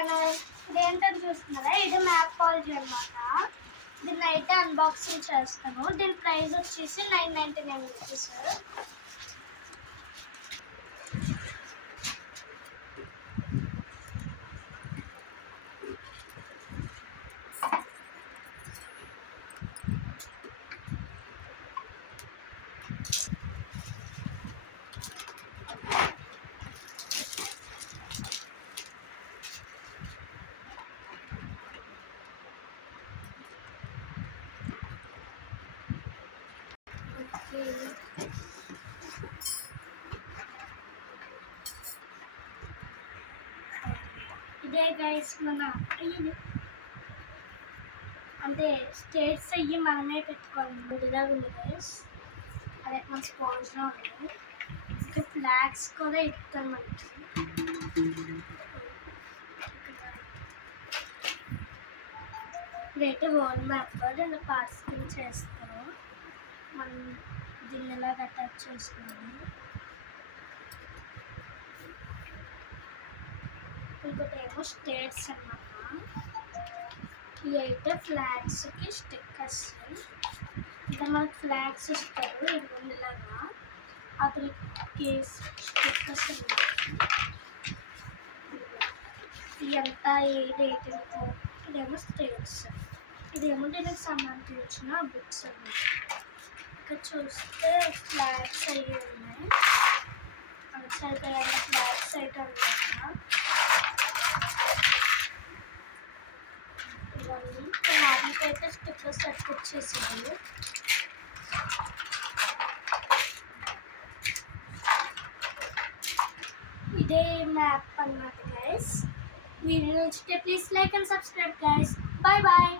Channel. ఇదేంటని చూస్తున్నారా, ఇది మ్యాపాలజీ అనమాట. దీన్ని అయితే అన్బాక్సింగ్ చేస్తాను. దీని ప్రైస్ వచ్చేసి 999 రూపీస్. ఇదే గైస్ మన అంటే స్టేట్స్ అయ్యి మనమే పెట్టుకోవాలి. ముందుగా ఉంది గైస్, అదే మన స్పాన్స్లో ఉంది. ఇంకా ఫ్లాగ్స్ కూడా ఇస్తాను మనకి. ఇదైతే వరల్డ్ మ్యాప్ దీన్ని పార్టిసిపేట్ చేస్తాను. మనం దీన్ని ఇలా అటాచ్ చేసుకున్నాము. ఇంకోటి ఏమో స్టేట్స్ అన్నమాట. ఇవి అయితే ఫ్లాగ్స్కి స్టిక్కర్స్. ఇంకా మనకు ఫ్లాగ్స్ ఇస్తారు ఇలాగా, అతనికి స్టిక్కర్స్ ఇదంతా ఏ డేట్ ఇదేమో స్టేట్స్, ఇదేమో దీనికి సంబంధించిన బుక్స్ అన్నమాట. ఇక్కడ చూస్తే ఫ్లాగ్స్ అయ్యి ఉన్నాయి. అటు ఫ్లాగ్స్ అయితే ఉన్నాయి. ఇవన్నీ నార్మల్గా అయితే స్టిక్కర్స్ అతికిచ్చేసాను. ఇదే మ్యాప్ అన్నమాట గైస్. వీడియో నచ్చితే please like and subscribe guys. Bye bye.